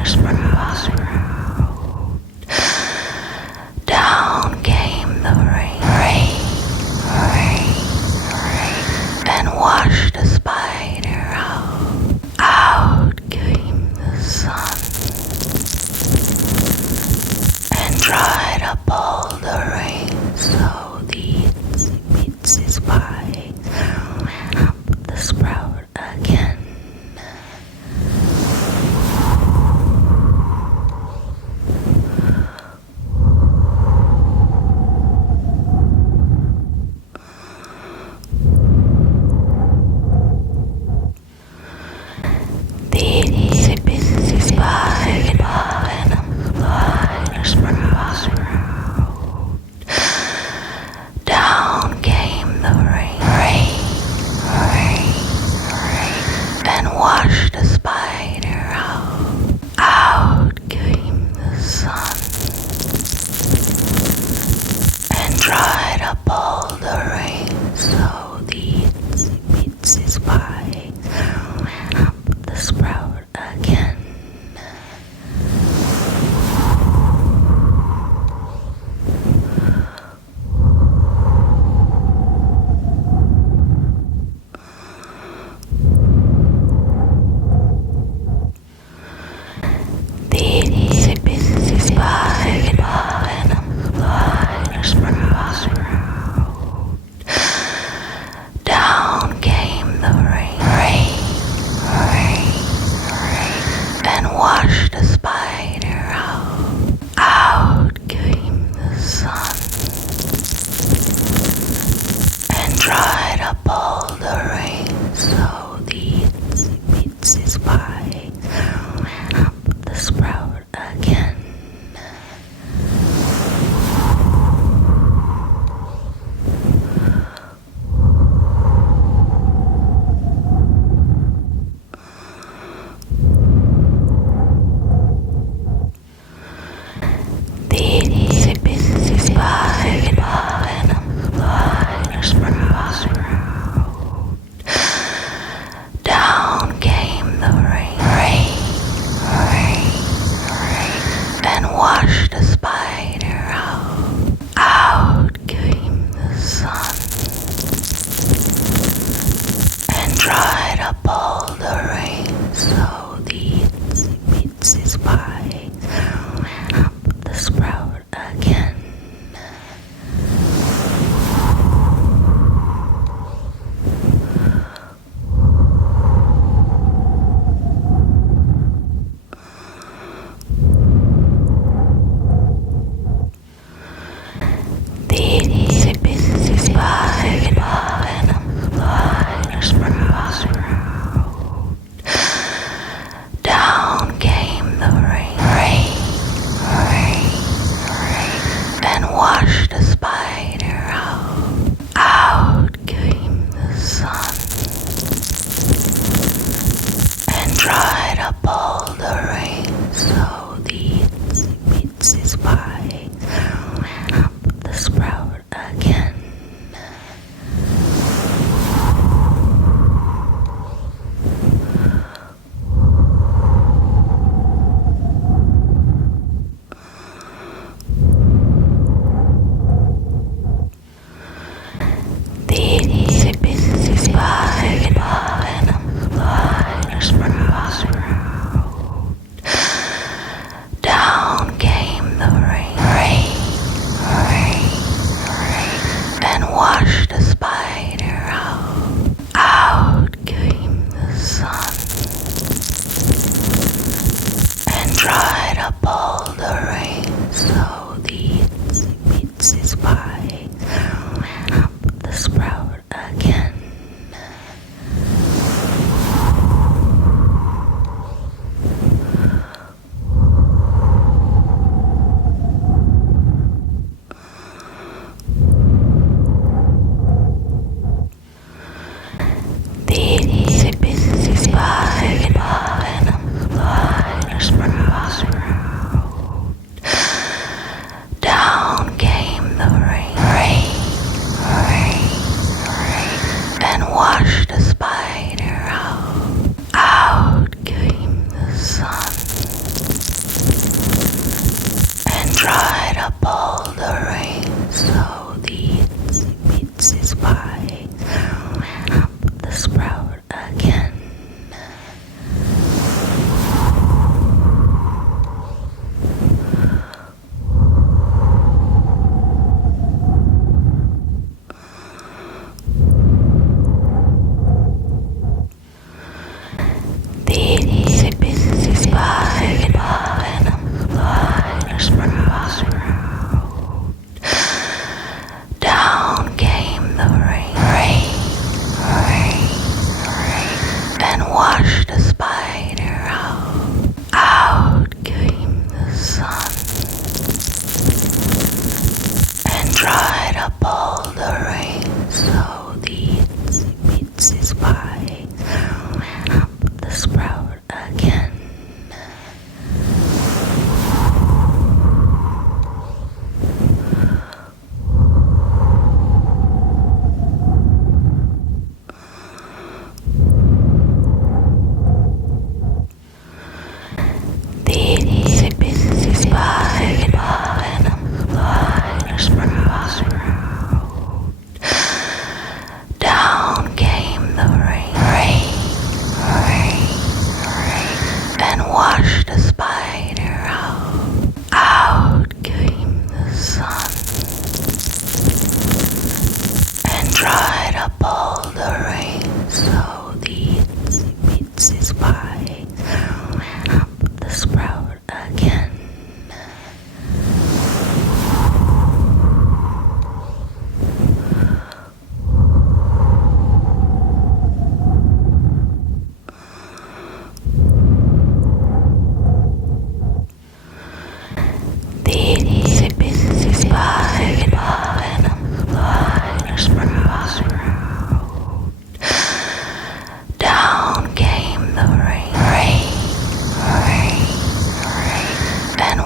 sprout. Down came the rain, and washed the spider out. Out came the sun, and dried up all the rain. So the itsy bitsy spiders went up the sprout again. Down came the rain, and washed the spider out. Out came the sun, and dried up all the rain. So the itsy bitsy spiders went up the sprout again. Down came the rain, and washed the spider out. Out came the sun, and dried up all the rain. So the itsy bitsy spiders went up the sprout again. Sprout.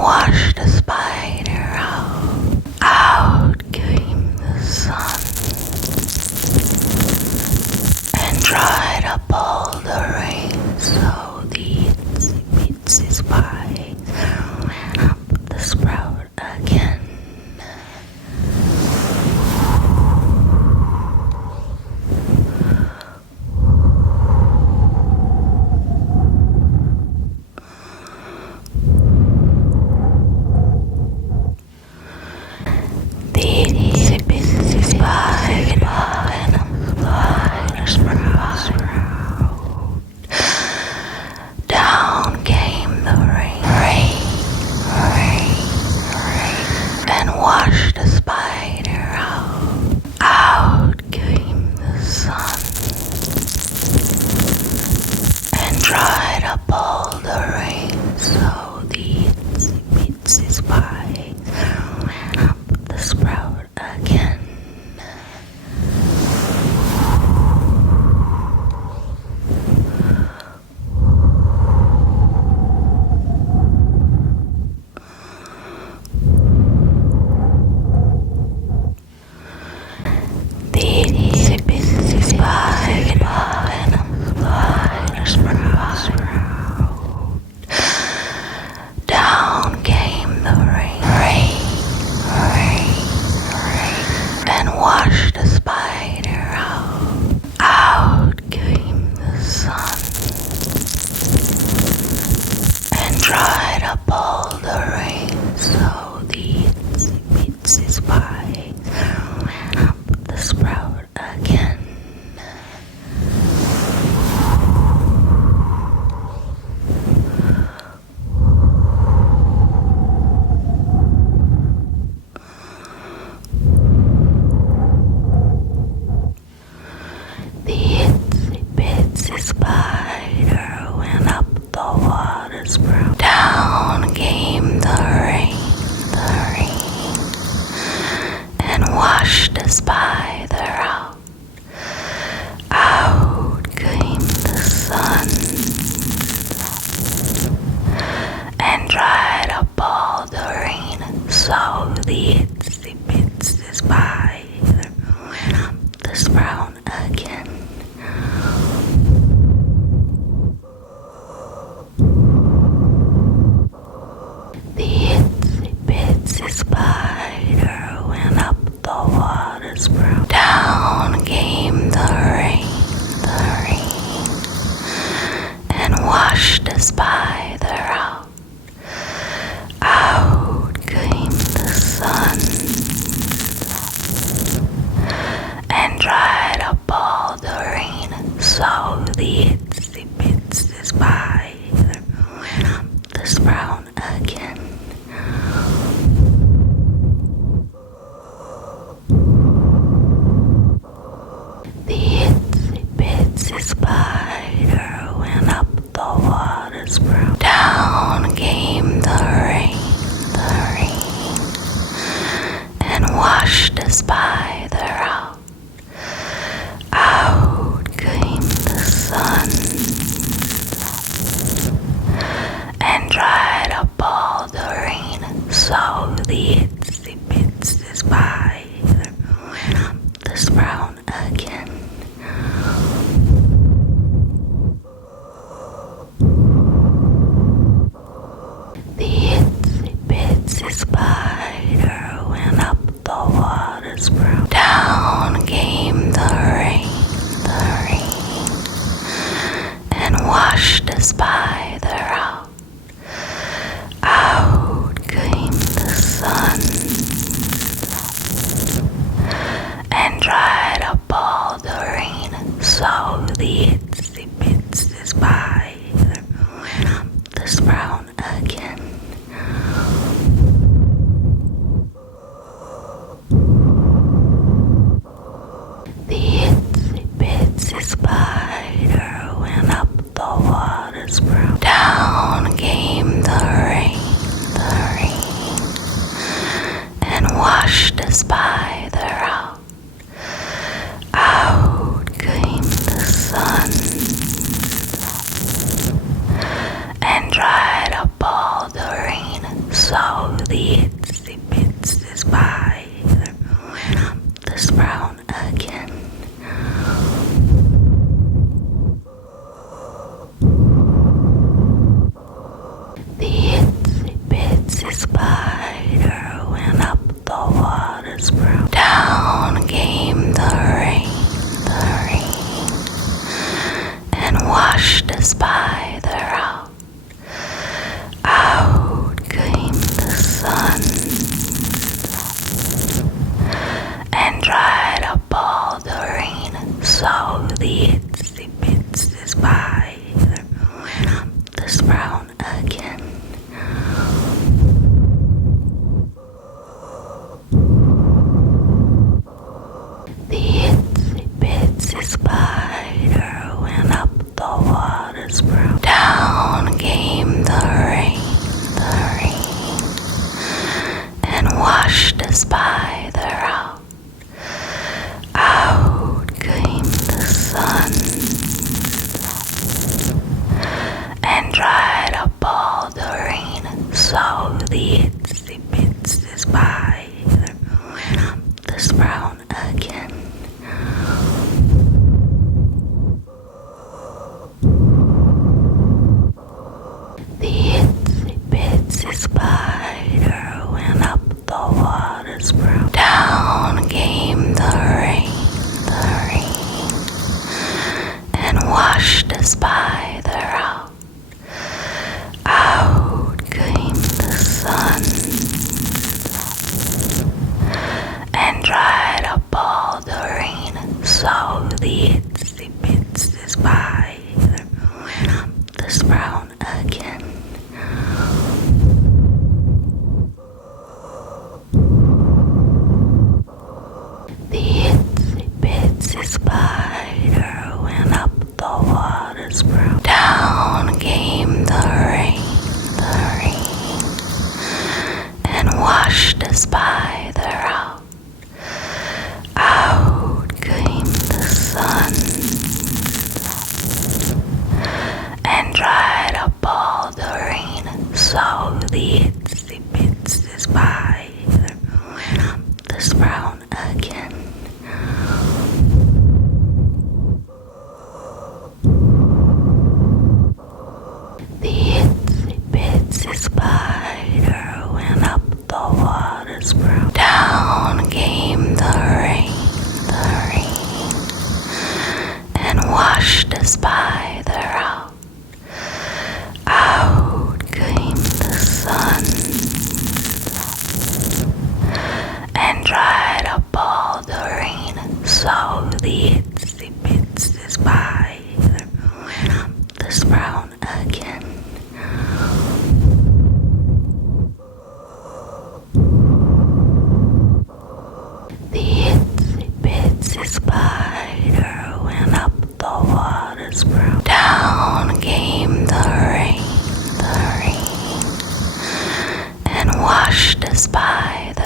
washed the spider out. Out came the sun and dried up all the rain. So the itsy bitsy spider went up the sprout again. Down came the rain, and washed the spider out. Out came the sun and dried up all the rain. So the itsy bitsy spider went up the sprout again. Down came the rain, and washed the spider out. Out came the sun and dried up all the rain. So the itsy bitsy spider went up the sprout again. Spider went up the water sprout. Down came the rain, and washed the spider out. Out came the sun and dried up all the rain. So the itsy bitsy spider went up the sprout again. Spider went up the water sprout. Down came the rain, and washed the spider out. Out came the sun and dried up all the rain. So the itsy bitsy spider went up the sprout again. Spider went up the water sprout. Down came the rain, and washed the spider out. Out came the sun and dried up all the rain. So the itsy bitsy spider went up the sprout again. Spider went up the water sprout. Down came the rain, and washed the spider out. Out came the sun and dried up all the rain. So the itsy bitsy spider went up the sprout again. Spider went up the water sprout. itsy spider went up the water spout. Down came the rain, and washed the spider out. Out came the sun, and dried up all the rain. So the itsy bitsy spider went up the spout again. The itsy bitsy spider went up the water spout. Down came the rain, and washed the spider out. Out came the sun, and dried up all the rain. So the itsy bitsy spider went up the spout again. The itsy bitsy spider went up the water spout. Down came the rain, and washed the spider out. Out came the sun, and dried up all the rain. So the itsy bitsy spider went up the spout again. The itsy bitsy spider went up the water spout. Down came the rain, and washed the spider out. Out came the sun, and dried up all the rain. So the itsy bitsy spider went up the spout again. The itsy bitsy spider went up the water spout. Down came the rain, and washed the spider out. Out came the sun, and dried up all the rain. So the itsy bitsy spider went up the spout again. The itsy bitsy spider went up the water spout. Down came the rain, and washed the spider